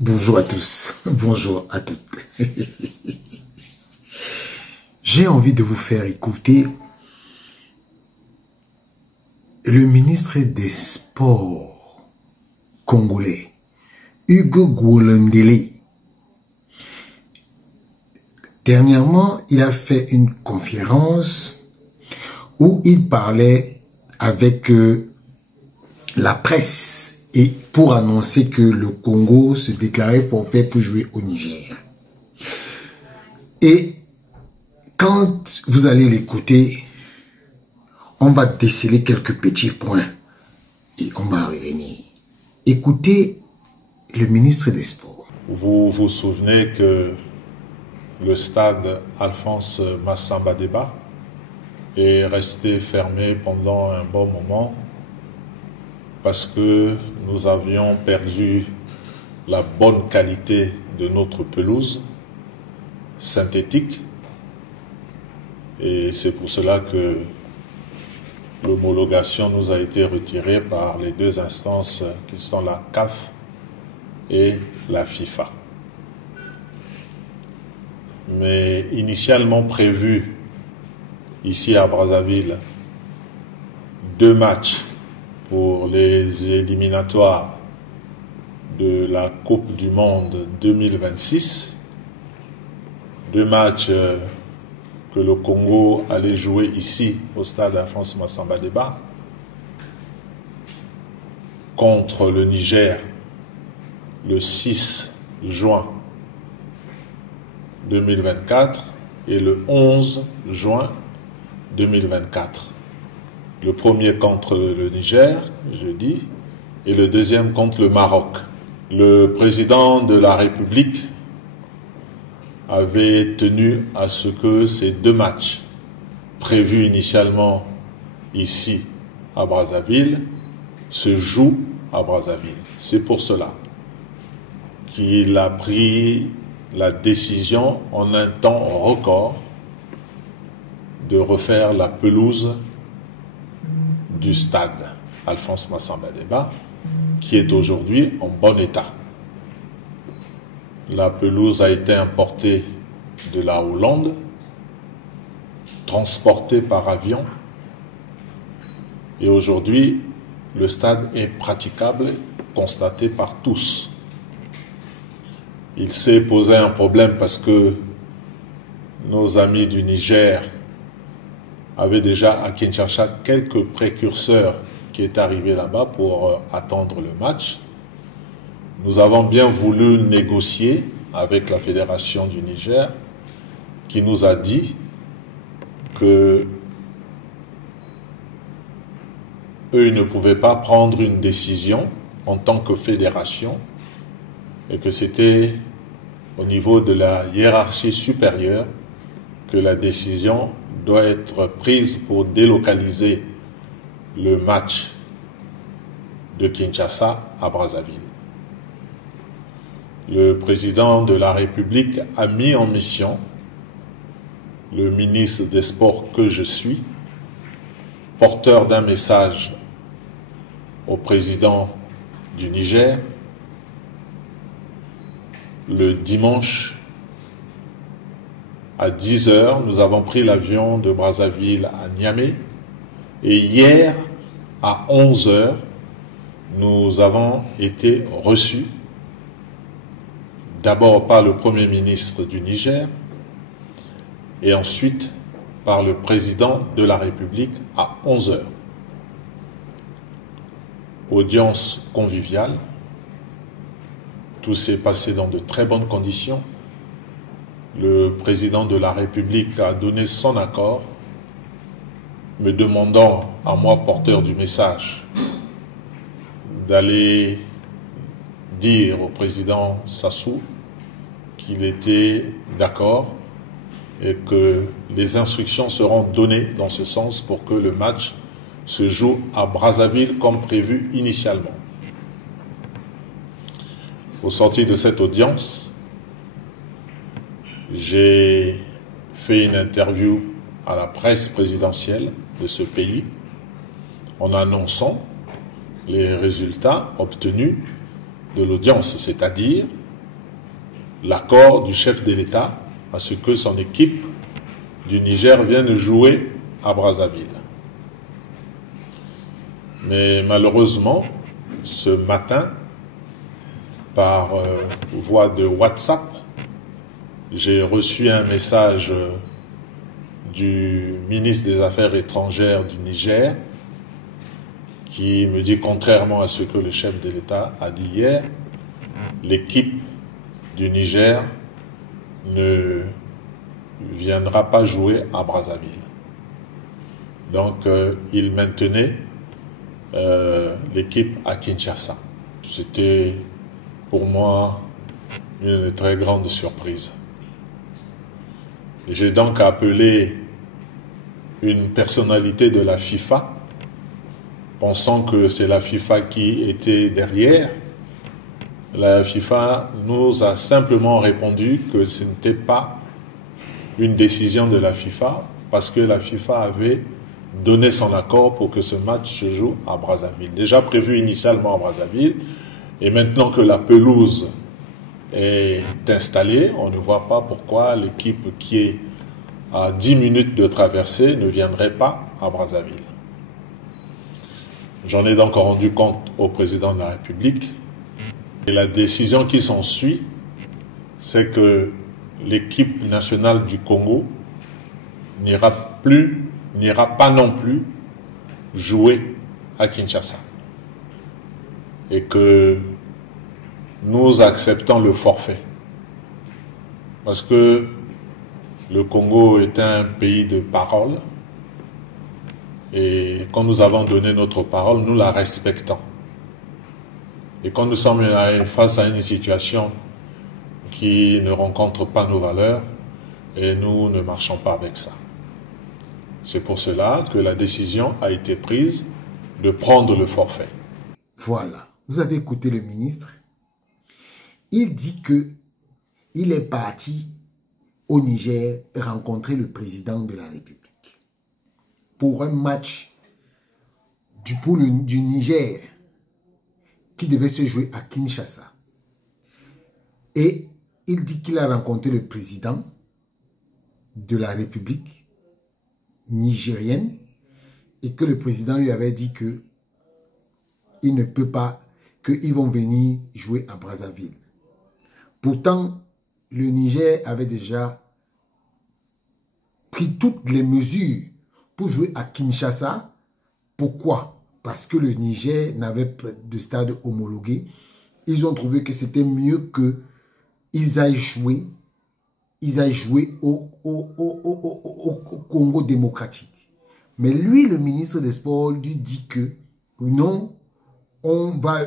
Bonjour à tous, bonjour à toutes. J'ai envie de vous faire écouter le ministre des Sports congolais, Hugo Gwolendele. Dernièrement, il a fait une conférence où il parlait avec la presse et pour annoncer que le Congo se déclarait forfait pour jouer au Niger. Et quand vous allez l'écouter, on va déceler quelques petits points et on va revenir. Écoutez le ministre des Sports. Vous vous souvenez que le stade Alphonse Massamba Débat est resté fermé pendant un bon moment parce que nous avions perdu la bonne qualité de notre pelouse synthétique, et c'est pour cela que l'homologation nous a été retirée par les deux instances qui sont la CAF et la FIFA. Mais initialement prévu ici à Brazzaville 2 matchs pour les éliminatoires de la Coupe du Monde 2026, 2 matchs que le Congo allait jouer ici au stade Alphonse Massamba Débat contre le Niger le 6 juin 2024 et le 11 juin 2024. Le premier contre le Niger, jeudi, et le deuxième contre le Maroc. Le président de la République avait tenu à ce que ces 2 matchs, prévus initialement ici à Brazzaville, se jouent à Brazzaville. C'est pour cela qu'il a pris la décision en un temps record de refaire la pelouse du stade Alphonse Massamba Débat, qui est aujourd'hui en bon état. La pelouse a été importée de la Hollande, transportée par avion, et aujourd'hui, le stade est praticable, constaté par tous. Il s'est posé un problème parce que nos amis du Niger avaient déjà à Kinshasa quelques précurseurs qui étaient arrivés là-bas pour attendre le match. Nous avons bien voulu négocier avec la Fédération du Niger, qui nous a dit que eux, ils ne pouvaient pas prendre une décision en tant que fédération et que c'était au niveau de la hiérarchie supérieure que la décision doit être prise pour délocaliser le match de Kinshasa à Brazzaville. Le président de la République a mis en mission le ministre des Sports que je suis, porteur d'un message au président du Niger, le dimanche à 10h, nous avons pris l'avion de Brazzaville à Niamey, et hier à 11h, nous avons été reçus d'abord par le Premier ministre du Niger et ensuite par le président de la République à 11h. Audience conviviale, tout s'est passé dans de très bonnes conditions. Le président de la République a donné son accord, me demandant à moi, porteur du message, d'aller dire au président Sassou qu'il était d'accord et que les instructions seront données dans ce sens pour que le match se joue à Brazzaville comme prévu initialement. Au sortir de cette audience, j'ai fait une interview à la presse présidentielle de ce pays en annonçant les résultats obtenus de l'audience, c'est-à-dire l'accord du chef de l'État à ce que son équipe du Niger vienne jouer à Brazzaville. Mais malheureusement, ce matin, par voie de WhatsApp, j'ai reçu un message du ministre des Affaires étrangères du Niger qui me dit, contrairement à ce que le chef de l'État a dit hier, l'équipe du Niger ne viendra pas jouer à Brazzaville. Donc, il maintenait l'équipe à Kinshasa. C'était pour moi une très grande surprise. J'ai donc appelé une personnalité de la FIFA, pensant que c'est la FIFA qui était derrière. La FIFA nous a simplement répondu que ce n'était pas une décision de la FIFA, parce que la FIFA avait donné son accord pour que ce match se joue à Brazzaville. Déjà prévu initialement à Brazzaville, et maintenant que la pelouse est installée, on ne voit pas pourquoi l'équipe qui est à 10 minutes de traversée ne viendrait pas à Brazzaville. J'en ai donc rendu compte au président de la République, et la décision qui s'ensuit, c'est que l'équipe nationale du Congo n'ira pas non plus jouer à Kinshasa. Et que nous acceptons le forfait. Parce que le Congo est un pays de parole. Et quand nous avons donné notre parole, nous la respectons. Et quand nous sommes face à une situation qui ne rencontre pas nos valeurs, et nous ne marchons pas avec ça. C'est pour cela que la décision a été prise de prendre le forfait. Voilà, vous avez écouté le ministre. Il dit que il est parti au Niger rencontrer le président de la République pour un match du Niger qui devait se jouer à Kinshasa. Et il dit qu'il a rencontré le président de la République nigérienne et que le président lui avait dit que il ne peut pas, qu'ils vont venir jouer à Brazzaville. Pourtant, le Niger avait déjà pris toutes les mesures pour jouer à Kinshasa. Pourquoi? Parce que le Niger n'avait pas de stade homologué. Ils ont trouvé que c'était mieux qu'ils aillent jouer au Congo démocratique. Mais lui, le ministre des Sports, lui dit que non, on va,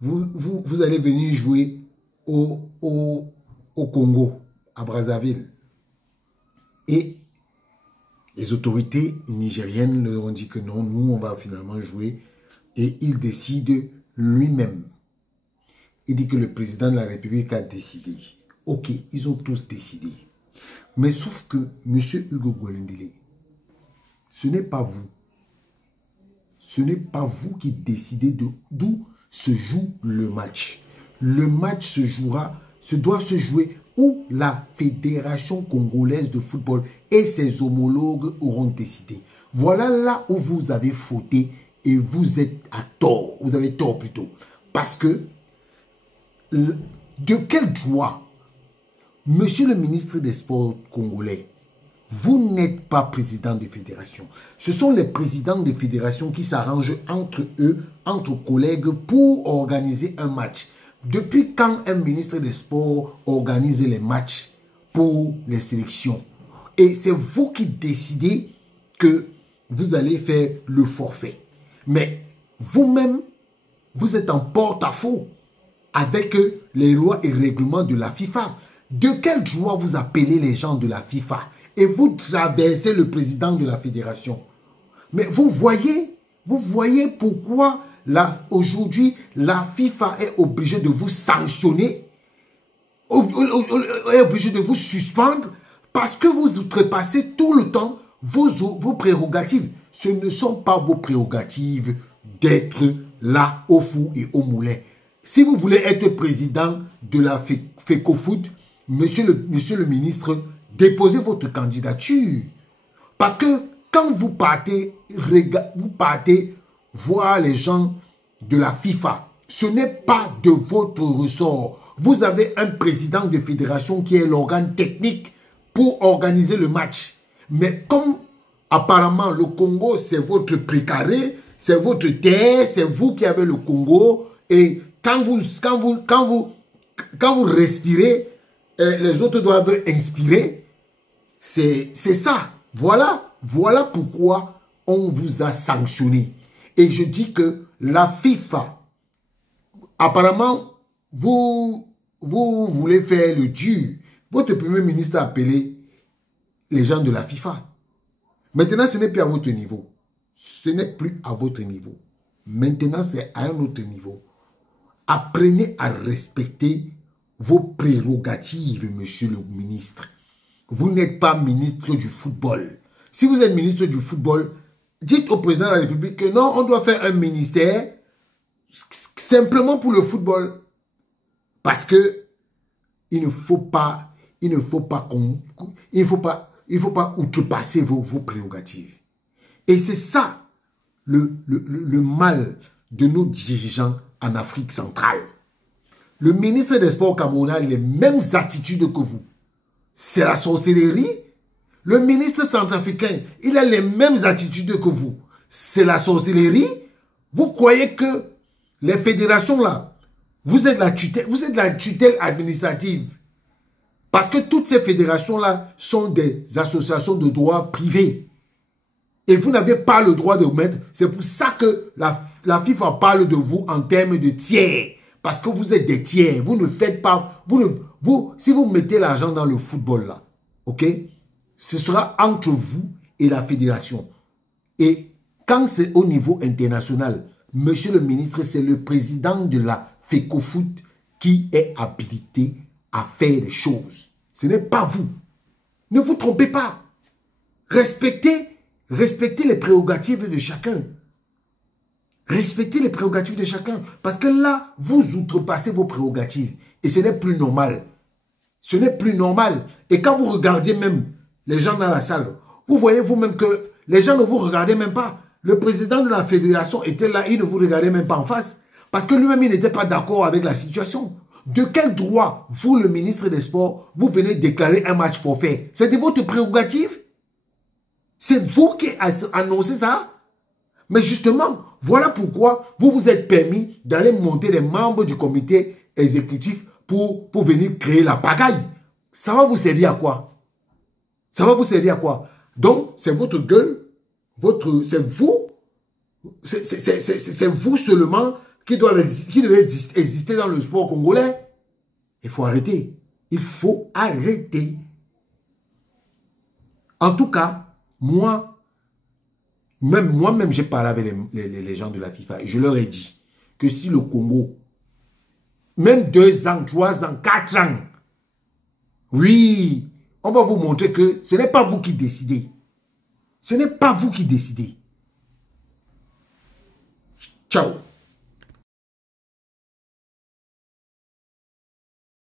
vous allez venir jouer au Congo, à Brazzaville. Et les autorités nigériennes leur ont dit que non, nous on va finalement jouer. Et il décide lui-même. Il dit que le président de la République a décidé. Ok, ils ont tous décidé. Mais sauf que M. Hugo Gwelendile, ce n'est pas vous. Ce n'est pas vous qui décidez d'où se joue le match. Le match doit se jouer où la Fédération congolaise de football et ses homologues auront décidé. Voilà là où vous avez fauté et vous êtes à tort. Vous avez tort plutôt. Parce que, de quel droit, monsieur le ministre des Sports congolais, vous n'êtes pas président de fédération. Ce sont les présidents de fédération qui s'arrangent entre eux, entre collègues, pour organiser un match. Depuis quand un ministre des Sports organise les matchs pour les sélections? Et c'est vous qui décidez que vous allez faire le forfait. Mais vous-même, vous êtes en porte-à-faux avec les lois et règlements de la FIFA. De quel droit vous appelez les gens de la FIFA et vous traversez le président de la fédération? Mais vous voyez pourquoi aujourd'hui la FIFA est obligée de vous sanctionner, est obligée de vous suspendre parce que vous outrepassez tout le temps vos prérogatives. Ce ne sont pas vos prérogatives d'être là au four et au moulin. Si vous voulez être président de la FECOFOOT, monsieur le ministre, déposez votre candidature. Parce que quand vous partez voir les gens de la FIFA, ce n'est pas de votre ressort. Vous avez un président de fédération qui est l'organe technique pour organiser le match. Mais comme apparemment le Congo, c'est votre précaré, c'est votre terre, c'est vous qui avez le Congo, et quand vous respirez, les autres doivent inspirer. C'est ça. Voilà pourquoi on vous a sanctionné. Et je dis que la FIFA, apparemment, vous voulez faire le dur. Votre premier ministre a appelé les gens de la FIFA. Maintenant, ce n'est plus à votre niveau. Ce n'est plus à votre niveau. Maintenant, c'est à un autre niveau. Apprenez à respecter vos prérogatives, monsieur le ministre. Vous n'êtes pas ministre du football. Si vous êtes ministre du football, dites au président de la République que non, on doit faire un ministère simplement pour le football. Parce que il ne faut pas outrepasser vos prérogatives. Et c'est ça le mal de nos dirigeants en Afrique centrale. Le ministre des Sports camerounais a les mêmes attitudes que vous. C'est la sorcellerie. Le ministre centrafricain, il a les mêmes attitudes que vous. C'est la sorcellerie. Vous croyez que les fédérations là, vous êtes la tutelle administrative. Parce que toutes ces fédérations-là sont des associations de droit privé. Et vous n'avez pas le droit de mettre. C'est pour ça que la FIFA parle de vous en termes de tiers. Parce que vous êtes des tiers. Vous ne faites pas... si vous mettez l'argent dans le football là, ok, ce sera entre vous et la fédération. Et quand c'est au niveau international, monsieur le ministre, c'est le président de la FECOFOOT qui est habilité à faire des choses. Ce n'est pas vous. Ne vous trompez pas. Respectez les prérogatives de chacun. Respectez les prérogatives de chacun. Parce que là, vous outrepassez vos prérogatives. Et ce n'est plus normal. Ce n'est plus normal. Et quand vous regardez même les gens dans la salle, vous voyez vous-même que les gens ne vous regardaient même pas. Le président de la fédération était là, il ne vous regardait même pas en face. Parce que lui-même, il n'était pas d'accord avec la situation. De quel droit, vous, le ministre des Sports, vous venez déclarer un match forfait? C'est de votre prérogative? C'est vous qui annoncez ça? Mais justement, voilà pourquoi vous vous êtes permis d'aller monter les membres du comité exécutif pour venir créer la pagaille. Ça va vous servir à quoi? Ça va vous servir à quoi? Donc, c'est votre gueule, c'est vous seulement qui devait exister dans le sport congolais. Il faut arrêter. Il faut arrêter. En tout cas, moi-même, j'ai parlé avec les gens de la FIFA et je leur ai dit que si le Congo, même 2 ans, 3 ans, 4 ans, oui, on va vous montrer que ce n'est pas vous qui décidez. Ce n'est pas vous qui décidez. Ciao.